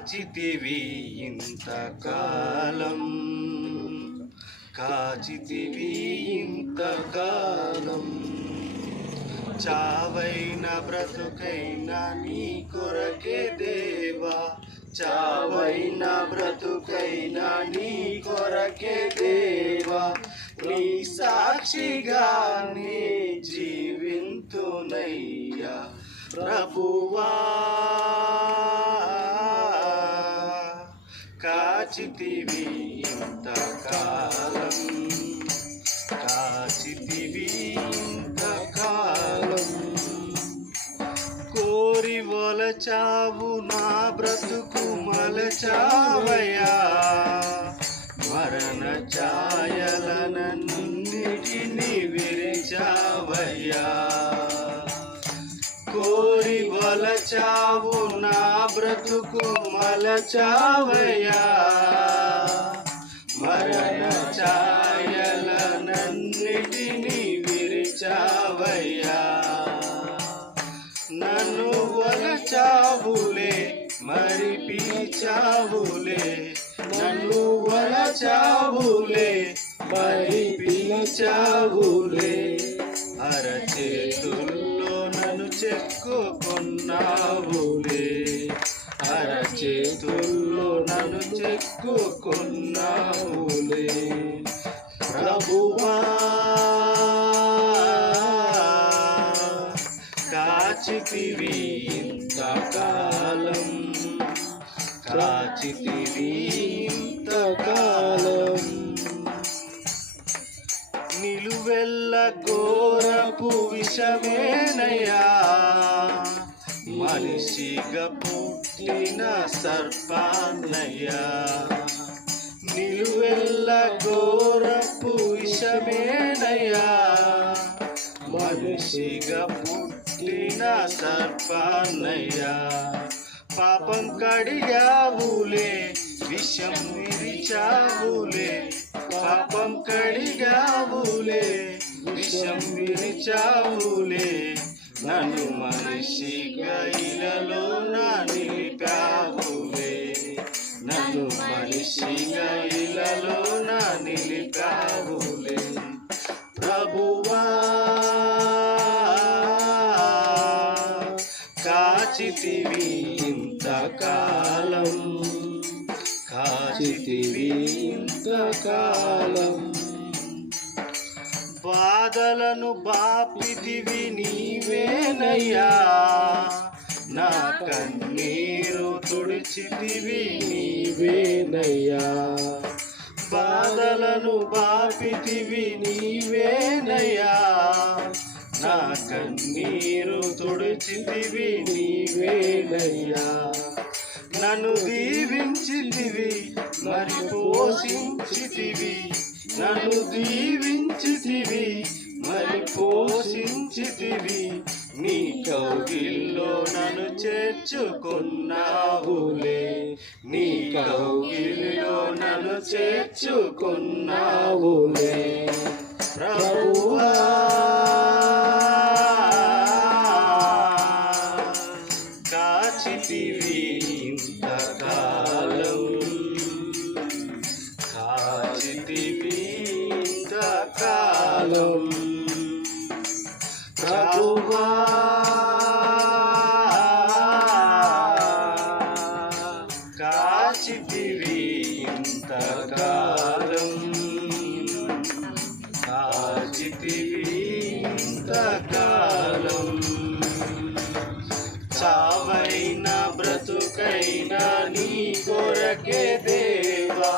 కాచితివి ఇంతకాలం. కాచితివి ఇంతకాలం. చావైన బ్రతుకైన నీ కొరకే దేవా. చావైన బ్రతుకైన నీ కొరకే దేవా. నీ సాక్షిగా నీ జీవింతునయ్యా. ప్రభువా వలచావు నా బ్రతుకు మలచావయా మరణ ఛాయలనన్నిటిని విరిచావయ్యా. కోరి వలచావు నా బ్రతుకు మలచావయ్యా. మరణ ఛాయలనన్నిటిని విరిచావయ్యా. నన్ను వలచావులే మరి పీచావులే నన్ను వలచావులే మరి పిలిచావులే. అరచేతుల్లో నన్ను చెక్కుకున్నావులే అరచేతుల్లో నన్ను చెక్కుకున్నావులే. ప్రభువా కాచితివి ఇంతకాలం కాచితివి ఇంతకాలం నిలువెల్ల ఘోరపు విషమేనయ్యా. మనిషిగా పుట్టిన సర్పాన్నయ్యా. నిలువెల్ల ఘోరపు విషమేనయ్యా. మనిషిగా పుట్టిన సర్పాన్నయ్యా పాపం కడిగావులే విషం విరిచావులే పాపం కడిగావులే విషం విరిచావులే నన్ను మనిషిగా కాచితివి ఇంతకాలం. కాచితివి ఇంతకాలం. బాధలను బాపితివి నీవేనయ్యా. నా కన్నీరు తుడిచితివి నీవేనయ్యా. బాధలను బాపితివి నీవేనయ్యా. నా కన్నీరు తుడిచితివి నీవేనయ్యా నన్ను దీవించితివి మరి పోషించితివి. నన్ను దీవించితివి మరి పోషించితివి. నీ కౌగిల్లో నన్ను చేర్చుకున్నావులే. నీ కౌగిల్లో నన్ను చేర్చుకున్నావులే. ప్రభువా కాలం కైనా నీ కొరకే దేవా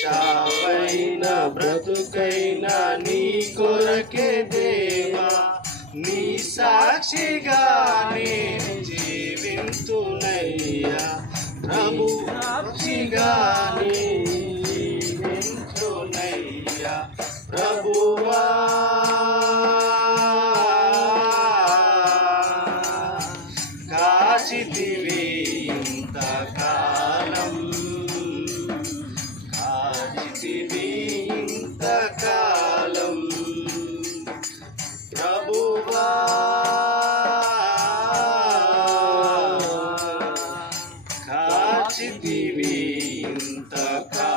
చావైనా బ్రతుకైనా నీ కొరకే దేవా నీ సాక్షిగా నేను జీవింతునయ్యా ప్రభు సాక్షిగా కాలం. కాదివి ఇంతకాలం ప్రభువా. కాచితివి ఇంతకాలం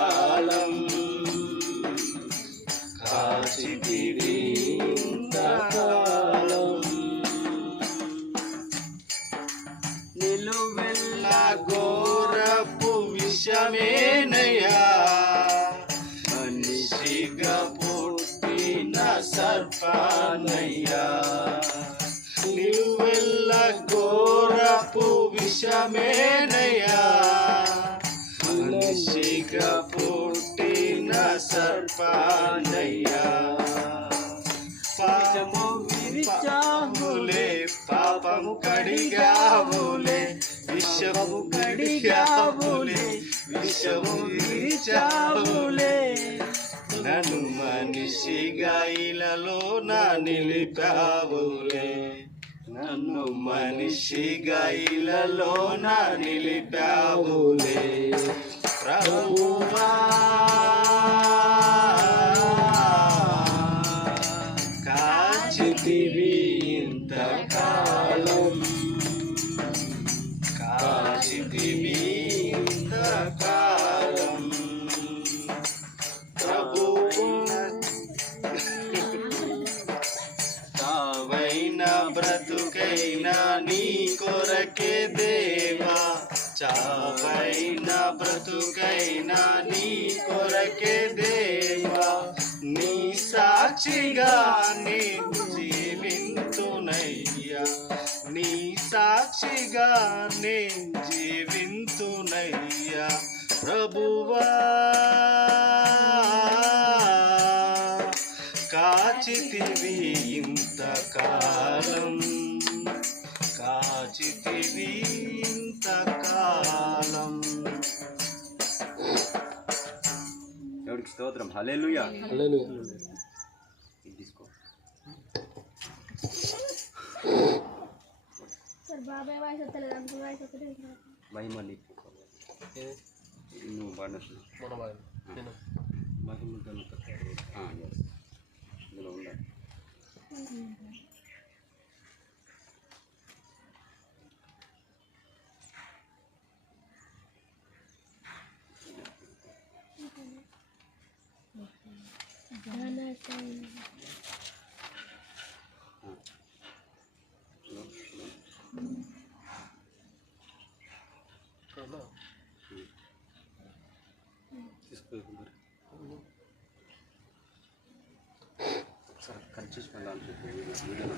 విషమేనయ్యా. మనిషిగా పుట్టిన సర్పానయ్యా నీవెల్ల ఘోరపు విషమేనయ్యా. మనిషిగా పుట్టిన సర్పానయ్యా పాపము విరిచావులే పాపము కడిగావులే విషము కడిగావులే విషము విరిచావులే నన్ను మనిషిగా ఇలలో నా నిలిపావులే నన్ను మనిషిగా ఇలలో నా నిలిపావులే చావైన బ్రతుకైన నీ కొరకే దేవా నీ సాక్షిగా నేను జీవింతునయ్యా. నీ సాక్షిగా నేను జీవింతునయ్యా. ప్రభువా దేవుడికి స్తోత్రం హల్లెలూయా హల్లెలూయా ఇది తీసుకో. మహిమ నీకు నువ్వు నేను మహిమ ఇందులో ఉండాలి తీసుకో మరి ఒకసారి కట్ చేసి మళ్ళీ అనుకుంటుంది వీడియోలో